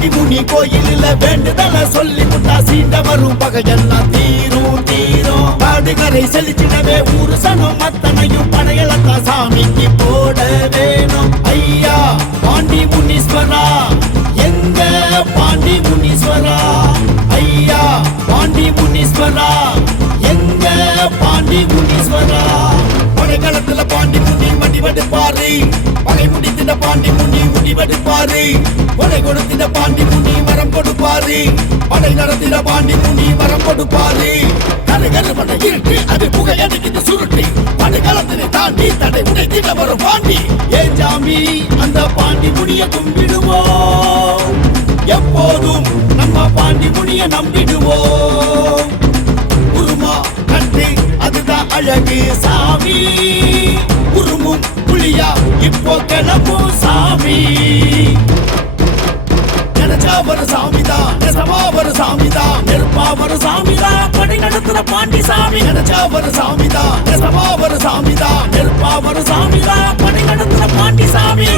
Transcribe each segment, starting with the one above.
பாண்டி முனி கோயிலில் வேண்டுதல சொல்லி முட்டா சீண்ட வரும் பகையெல்லாம் தீரும் தீரும். காடுகரை செழிச்சிடவே ஊரு சனம் மத்தனையும் படையலத்தா சாமிக்கு போட வேணும். ஐயா பாண்டி முனீஸ்வரா, எங்க பாண்டி முனீஸ்வரா. ஐயா பாண்டி முனீஸ்வரா, எங்க பாண்டி முனீஸ்வரா. படைகளத்துல பாண்டி முனி வடிவெடுப்பாரு, பகை முடித்திட பாண்டி முனி முடிவெடுப்பாரு. கொடை கொடுத்திட பாண்டி முனி வரம் கொடுப்பாரு, படை நடத்திட பாண்டி முனி வரம் கொடுப்பாரு. கருகரு படை இருட்டு அது புகை அடிக்கிட்டு சுருட்டி படைகளத்தினை தாண்டி தடை உடைத்திட வரும் பாண்டி. ஏ ஜாமி அந்த பாண்டி முனிய கும்பிடுவோம், எப்போதும் நம்ம பாண்டி முனிய நம்பிடுவோம். உருமா கண்டு அதுதான் அழகு சாமி, உருமும் புலியா இப்போ கிளம்பும் சாமி. நினைச்சா ஒரு சாமிதான், நெசமா ஒரு சாமிதான், நெருப்பா ஒரு சாமிதான், படை நடத்துற பாண்டி சாமி. நினைச்சா ஒரு சாமிதான், நெசமா ஒரு சாமிதான், நெருப்பா ஒரு சாமிதான், படை நடத்துற பாண்டி சாமி.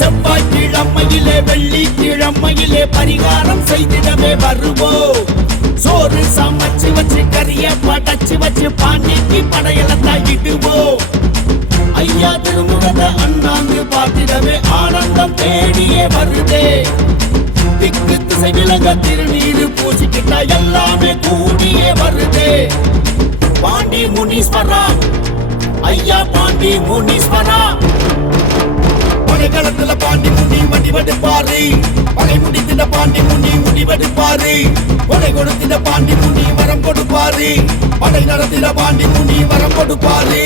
செவ்வாய்க்கிழமையிலே வெள்ளிக்கிழமையிலே பரிகாரம் செய்திடவே வருவோம். சோறு சமைச்சு வச்சு கறிய படைச்சு வச்சு பாண்டிக்கு படையலத்தா இடுவோம். ஐயா திருமுகத அண்ணாந்து பார்த்திடவே ஆனந்தம் தேடியே வருதே. திக்கு திசை விலக திருநீரு பூசிக்கிட்டா எல்லாமே கூடியே வருதே. பாண்டி முனீஸ்வரா, ஐயா பாண்டி முனீஸ்வரா. படைகளத்துல பாண்டி முனி வடிவெடுப்பாரு, பகை முடித்திட பாண்டி முனி முடிவெடுப்பாரு. கொடை கொடுத்திட பாண்டி முனி வரம் கொடுப்பாரு, படை நடத்திட பாண்டி முனி வரம் கொடுப்பாரு.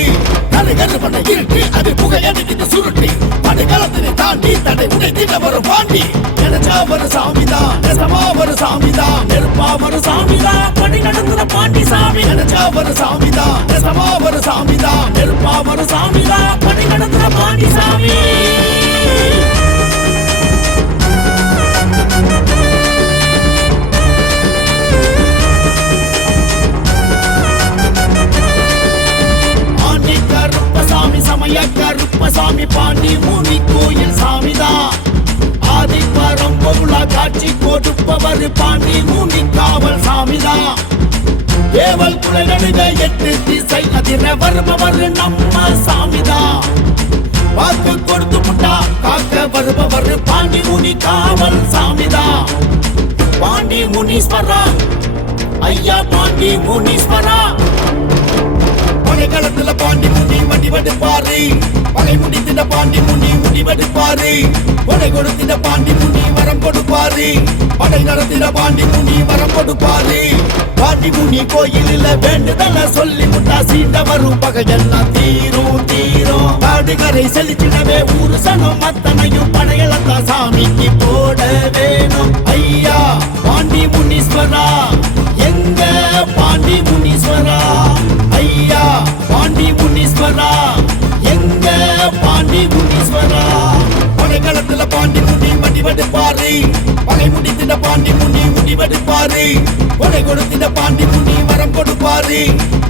கருகரு படை இருட்டு அது புகை அடிக்கிட்டு சுருட்டி படைகளத்தினை தாண்டி தடை உடைத்திட வரும் பாண்டி. நினைச்சா ஒரு சாமிதான், நெசமா ஒரு சாமிதான், நெருப்பா ஒரு சாமிதான், படை நடத்துற பாண்டி சாமி. நினைச்சா ஒரு சாமிதான், நெசமா ஒரு சாமிதான், நெருப்பா ஒரு சாமிதான், படை நடத்துற பாண்டி சாமி. சமய கருப்பசாமி பாண்டி முனி கோயில் சாமிதான். ஆதி பரம்பொருளா காட்சி கொடுப்பவர் பாண்டி முனி காவல் சாமிதான். ஏவல் குலை நடுக எட்டு திசை அதிர வருபவர் நம்ம சாமிதான். வாக்கு கொடுத்து முட்டா காக்க வருபவர் பாண்டி முனி காவல் சாமிதான். பாண்டி முனீஸ்வரா, ஐயா பாண்டி முனீஸ்வரா. படைகளத்துல பாண்டி முனி வடிவெடுப்பாரு, பகை முடித்திட பாண்டி முனி முடிவெடுப்பாரு. கொடை கொடுத்திட பாண்டி முனி வரம் கொடுப்பாரு, படை நடத்திட பாண்டி முனி வரம் கொடுப்பாரு. பாண்டி முனி கோயிலில் வேண்டுதல சொல்லி முட்டா சீண்ட வரும் பகையெல்லாம் தீரும் தீரும். காடுகரை செழிச்சிடவே ஊரு சனம் மத்தனையும் படையலத்தா சாமிக்கு போட வேணும். ஐயா பாண்டி முனீஸ்வரா, எங்க பாண்டி முனீஸ்வரா. ஐயா பாண்டி முனீஸ்வரா, எங்க பாண்டி முனீஸ்வரா. படைகளத்துல பாண்டி முனி வடிவெடுப்பாரு, பகை முடித்திட பாண்டி முனி முடிவெடுப்பாரு. கொடை கொடுத்திட பாண்டி முனி வரம் கொடுப்பாரு,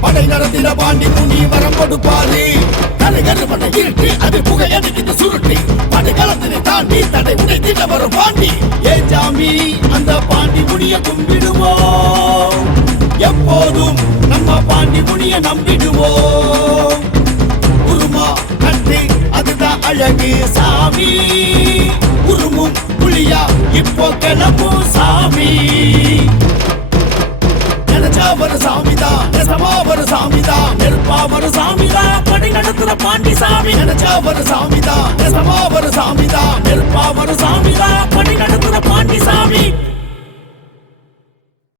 படை நடத்திட பாண்டி முனி வரம் கொடுப்பாரு. கருகரு படை இருட்டு அது புகை அடிக்கிட்டு சுருட்டி படைகளத்தினை தாண்டி தடை உடைத்திட வரும் பாண்டி. ஏ ஜாமி அந்த பாண்டி முனிய கும்பிடுவோம், எப்போதும் நம்ம பாண்டி முனிய நம்பிடுவோம். உருமா கண்டு அதுதான் அழகு சாமி, உருமும் புலியா இப்போ கிளம்பும் சாமி. நினைச்சா ஒரு சாமிதான், நெசமா ஒரு சாமிதான், நெருப்பா ஒரு சாமிதான், படை நடத்துற பாண்டி சாமி. நினைச்சா ஒரு சாமிதான், நெசமா ஒரு சாமிதான், நெருப்பா ஒரு சாமிதான், படை